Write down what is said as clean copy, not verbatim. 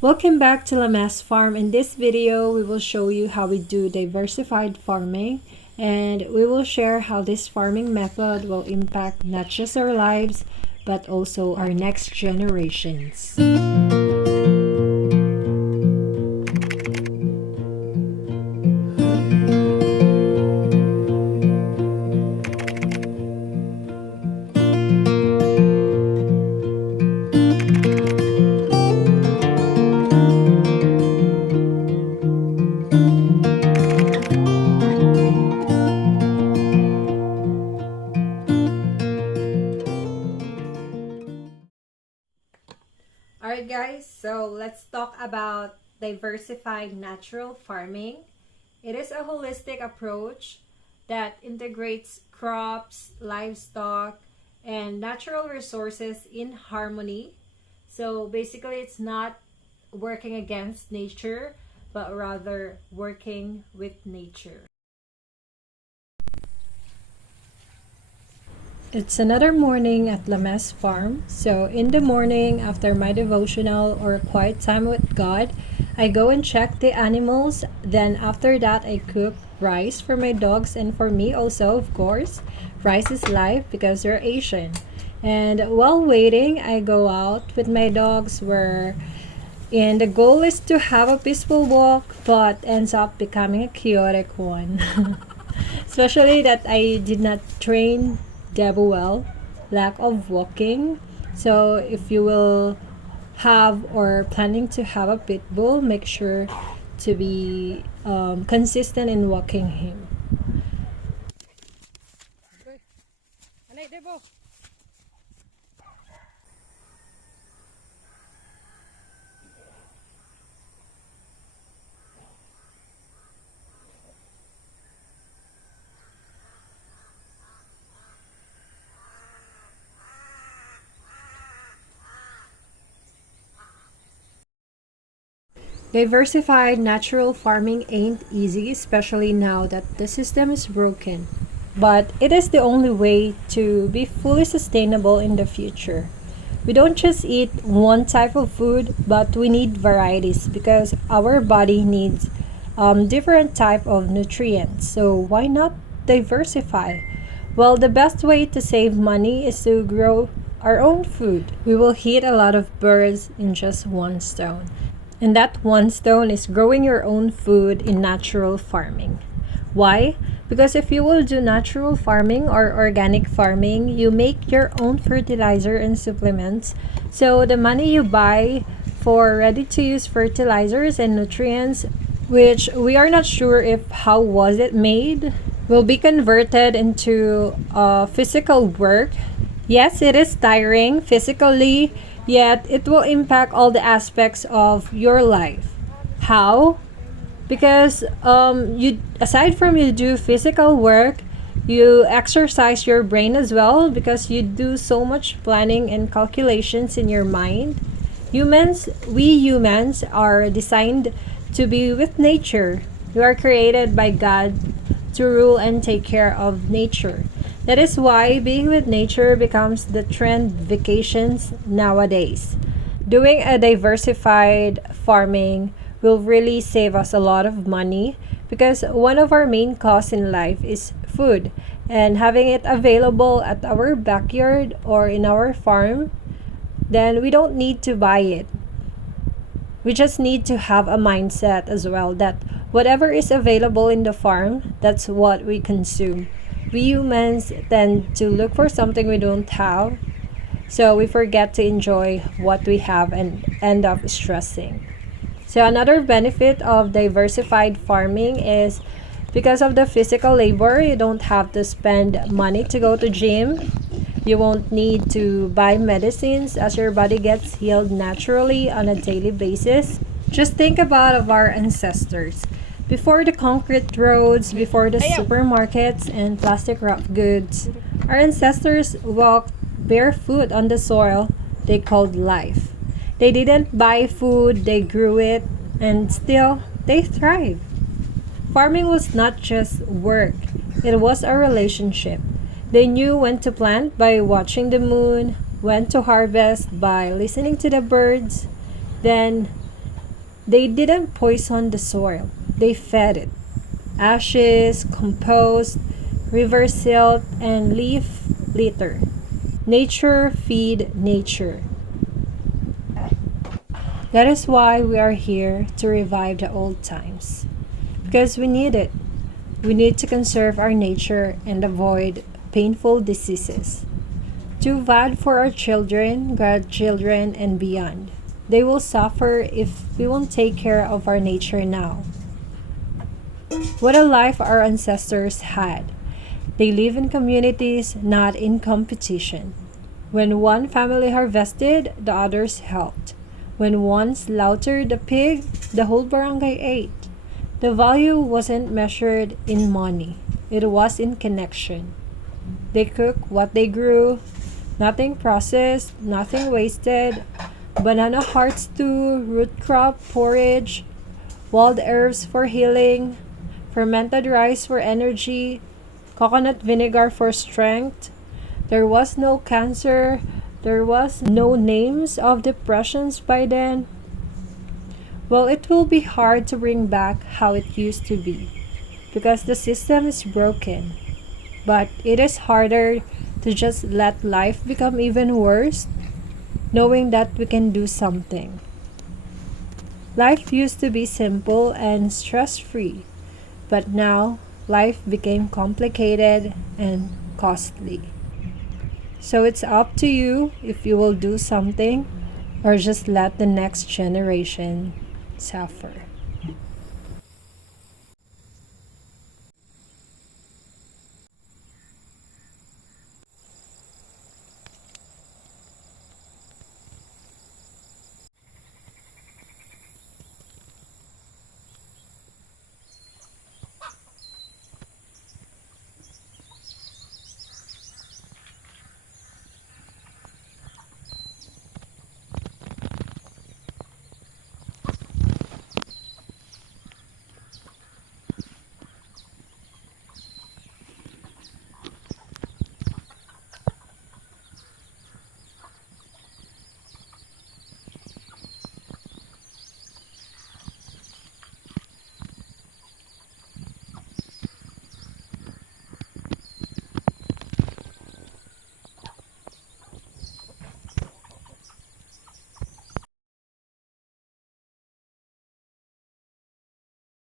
Welcome back to Lamas Farm. In this video, we will show you how we do diversified farming, and we will share how this farming method will impact not just our lives but also our next generations. Alright guys, so let's talk about diversified natural farming. It is a holistic approach that integrates crops, livestock, and natural resources in harmony. So basically it's not working against nature, but rather working with nature. It's another morning at Lames Farm. So in the morning, after my devotional or quiet time with God, I go and check the animals. Then after that, I cook rice for my dogs and for me also, of course. Rice is life because we're Asian. And while waiting, I go out with my dogs and the goal is to have a peaceful walk, but ends up becoming a chaotic one. Especially that I did not train Debo well, lack of walking. So if you will have or planning to have a pit bull, make sure to be consistent in walking him. Diversified natural farming ain't easy, especially now that the system is broken. But it is the only way to be fully sustainable in the future. We don't just eat one type of food, but we need varieties because our body needs different type of nutrients. So why not diversify? Well, the best way to save money is to grow our own food. We will hit a lot of birds in just one stone. And that one stone is growing your own food in natural farming. Why? Because if you will do natural farming or organic farming, you make your own fertilizer and supplements. So the money you buy for ready-to-use fertilizers and nutrients, which we are not sure if how was it made, will be converted into physical work. Yes, it is tiring physically, yet it will impact all the aspects of your life. How? Because you aside from you do physical work, you exercise your brain as well because you do so much planning and calculations in your mind. We humans are designed to be with nature. We are created by God to rule and take care of nature. That is why being with nature becomes the trend vacations nowadays. Doing a diversified farming will really save us a lot of money because one of our main costs in life is food, and having it available at our backyard or in our farm, then we don't need to buy it. We just need to have a mindset as well that whatever is available in the farm, that's what we consume. We humans tend to look for something we don't have, so we forget to enjoy what we have and end up stressing. So another benefit of diversified farming is because of the physical labor, you don't have to spend money to go to gym. You won't need to buy medicines as your body gets healed naturally on a daily basis. Just think about of our ancestors. Before the concrete roads, before the supermarkets and plastic wrap goods, our ancestors walked barefoot on the soil they called life. They didn't buy food, they grew it, and still they thrived. Farming was not just work, it was a relationship. They knew when to plant by watching the moon, when to harvest by listening to the birds. Then They didn't poison the soil, they fed it. Ashes, compost, river silt, and leaf litter. Nature feed nature. That is why we are here to revive the old times. Because we need it. We need to conserve our nature and avoid painful diseases. To provide for our children, grandchildren, and beyond. They will suffer if we won't take care of our nature now. What a life our ancestors had. They live in communities, not in competition. When one family harvested, the others helped. When one slaughtered a pig, the whole barangay ate. The value wasn't measured in money, it was in connection. They cooked what they grew, nothing processed, nothing wasted. Banana heart stew, root crop porridge, wild herbs for healing, fermented rice for energy, coconut vinegar for strength. There was no cancer, there was no names of depressions by then. Well, it will be hard to bring back how it used to be because the system is broken. But it is harder to just let life become even worse, knowing that we can do something. Life used to be simple and stress free, but now life became complicated and costly. So it's up to you if you will do something or just let the next generation suffer.